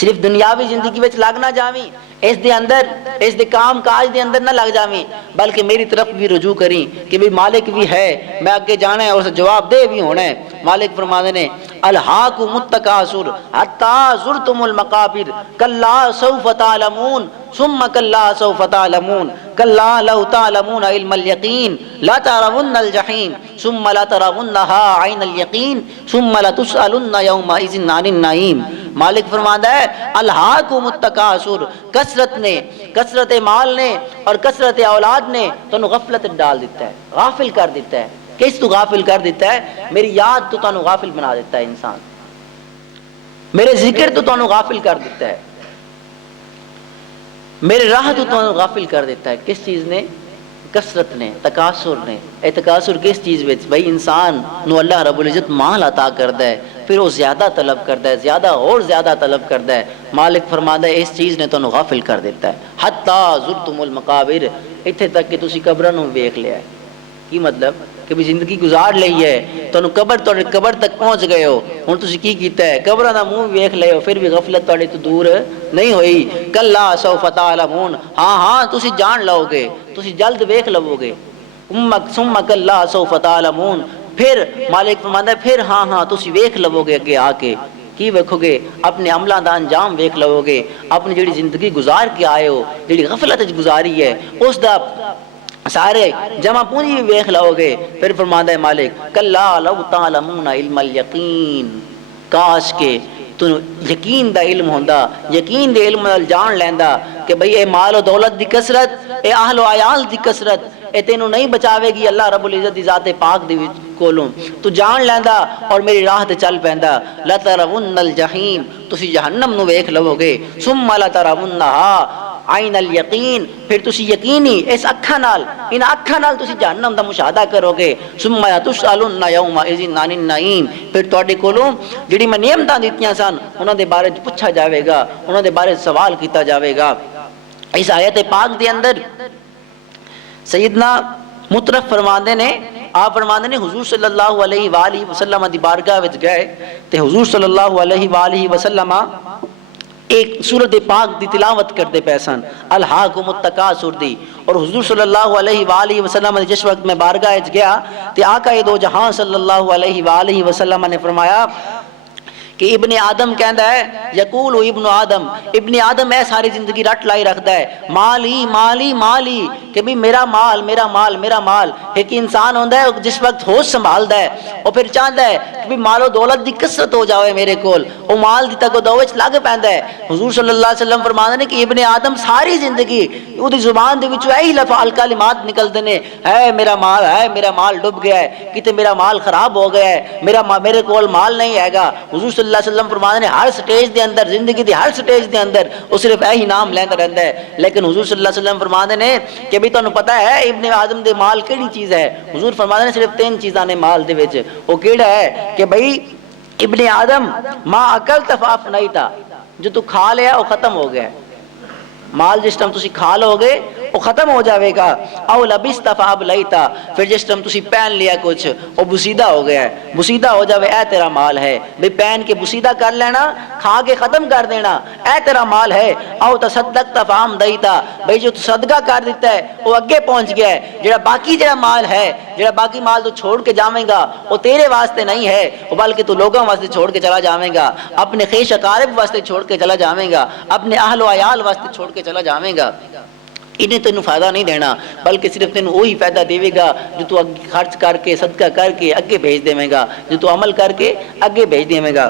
صرف دنیاوی زندگی وچ لگ نہ جاویں، اس دے اندر اس دے کام کاج دے اندر نہ لگ جاویں، بلکہ میری طرف بھی رجوع کریں کہ بھی مالک بھی ہے، میں آگے جانا ہے اور اسے جواب دہ بھی ہونا ہے۔ مالک فرماتے ہیں الہاکم التکاثر حتی زرتم المقابر کلا سوف تعلمون ثم کلا سوف تعلمون کلا لو تعلمون علم الیقین لترون الجحیم ثم لترونها عین الیقین ثم لتسألن یومئذ عن النعیم۔ مالک فرماتا ہے الہاکم التکاثر، کثرت مال نے اور کثرت اولاد نے تو غفلت ڈال دیتا ہے، غافل کر دیتا ہے۔ کس تو غافل کر دیتا ہے؟ میری یاد تو تانوں غافل بنا دیتا ہے انسان، میرے ذکر تو تانوں غافل کر دیتا ہے، میرے راہ تو تانوں غافل کر دیتا ہے۔ کس چیز نے؟ کثرت نے، تکاثر نے۔ اے تکاثر کس چیز وچ؟ بھائی انسان نو اللہ رب العزت مال عطا کردا ہے، پھر وہ زیادہ طلب کردا ہے، زیادہ اور زیادہ طلب کردا ہے۔ مالک فرماتا ہے اس چیز نے تانوں غافل کر دیتا ہے۔ حتی زرتم المقابر، ایتھے تک کہ تسی قبراں نوں ویکھ لیا ہے۔ کی مطلب کہ بھی زندگی گزار لئی ہے، تانوں قبر تک پہنچ گئے ہو، ہن تسی کی کیتا ہے؟ قبراں دا منہ ویکھ لئے ہو، پھر بھی غفلت تواڈے تو دور نہیں ہوئی۔ کلا سوف تعلمون، ہاں تسی جان لو گے، تسی جلد ویکھ لو گے۔ ثم کلا سوف تعلمون، پھر مالک فرماندا ہے پھر ہاں تسی ویکھ لو گے اگے آ کے۔ کی ویکھو گے؟ اپنے عملاں دا انجام ویکھ لو گے، اپنی جڑی زندگی گزار کے آئے ہو، جڑی غفلت وچ گزاری ہے، اس دا سارے جمع پونجی بھی ویکھ لو گے۔ پھر فرماتا ہے مالک کلا لو تعلمون علم الیقین، کاش کے تو یقین دا علم ہوندا، یقین دے علم نال جان لیندا کہ بھئی اے مال و دولت دی کثرت، اے اہل و عیال دی کثرت اے تینوں نہیں بچاوے گی اللہ رب العزت دی ذات پاک دی کولوں، تو جان لیندا اور میری راہ تے چل پیندا۔ لترون الجحیم، تسی جہنم نو ویکھ لو گے۔ ثم لترونها عین الیقین، پھر تسی یقینی اس اکھاں نال، ان اکھاں نال تسی جہنم دا مشاہدہ کرو گے۔ ثم تسألن یومئذ عن النعیم، پھر تواڈے کولوں جڑی میں نعمتاں دتیاں سن انہاں دے بارے پوچھا جاوے گا، انہاں دے بارے سوال کیتا جاوے گا۔ اس آیت پاک دے اندر سیدنا مطرف فرماندے نے، آپ فرماندے نے حضور صلی اللہ علیہ وآلہ وسلم دی بارگاہ وچ گئے تے حضور صلی اللہ علیہ وآلہ وسلم ایک سورت پاک دی تلاوت کرتے پے سن، الہاکم التکاثر دی، اور حضور صلی اللہ علیہ وآلہ وسلم جس وقت میں بارگاہ وچ گیا تے آقا دو جہاں صلی اللہ علیہ وآلہ وسلم نے فرمایا کہ ابن آدم کہندا ہے، یقول ابن آدم، ابن آدم اے ساری زندگی رٹ لائی رکھدا ہے، مالی مالی مالی، کہ بھی میرا مال میرا مال میرا مال۔ ایک انسان ہوندا ہے جس وقت ہوش سنبھالدا ہے اور پھر چاہندا ہے کہ بھی مال و دولت دی کثرت ہو جاوے میرے کول، او مال دی تک و دو وچ لگ پیندا ہے۔ حضور صلی اللہ علیہ وسلم فرماندے نے کہ ابن آدم ساری زندگی اودی زبان دے وچوں یہی لفظ کلمات نکلدے نے، ہے میرا مال ڈوب گیا ہے، کتے میرا مال خراب ہو گیا ہے، میرے کول مال نہیں ہے گا۔ حضور صلی اللہ علیہ وسلم فرماتے ہیں ہر سٹیج دے اندر، زندگی دی ہر سٹیج دے اندر وہ صرف یہی نام لیندا رہندا ہے، لیکن حضور صلی اللہ علیہ وسلم فرماتے ہیں کہ بھی تانوں پتہ ہے ابن آدم دے مال کیڑی چیز ہے؟ حضور فرماتے ہیں صرف 3 چیزاں نے مال دے وچ، وہ کیڑا ہے کہ بھئی ابن آدم ما اکلت فافنیت، جو تو کھا لیا وہ ختم ہو گیا، مال جس ٹائم تسی کھا لو گے وہ ختم ہو جاوے گا۔ او لبست فابلیت، پھر جس ٹائم تسی پہن لیا کچھ وہ بسیدہ ہو گیا ہے، بسیدہ ہو جاوے اے تیرا مال ہے، بھی پہن کے بسیدہ کر لینا، کھا کے ختم کر دینا، اے تیرا مال ہے۔ او تصدقت فامدیت، بھئی جو تو صدقہ کر دیتا ہے وہ اگے پہنچ گیا ہے، جڑا باقی مال ہے، جڑا باقی مال تو چھوڑ کے جاویں گا وہ تیرے واسطے نہیں ہے، وہ بلکہ تو لوگوں واسطے چھوڑ کے چلا جاویں گا، اپنے خیش اقارب واسطے چھوڑ کے چلا جاویں گا، اپنے اہل و عیال واسطے چھوڑ کے چلا جاویں گا۔ انہیں تینوں فائدہ نہیں دینا، بلکہ صرف تینوں وہی فائدہ دے گا جو تو خرچ کر کے صدقہ کر کے اگے بھیج دے گا، جو تو عمل کر کے اگے بھیج دے گا۔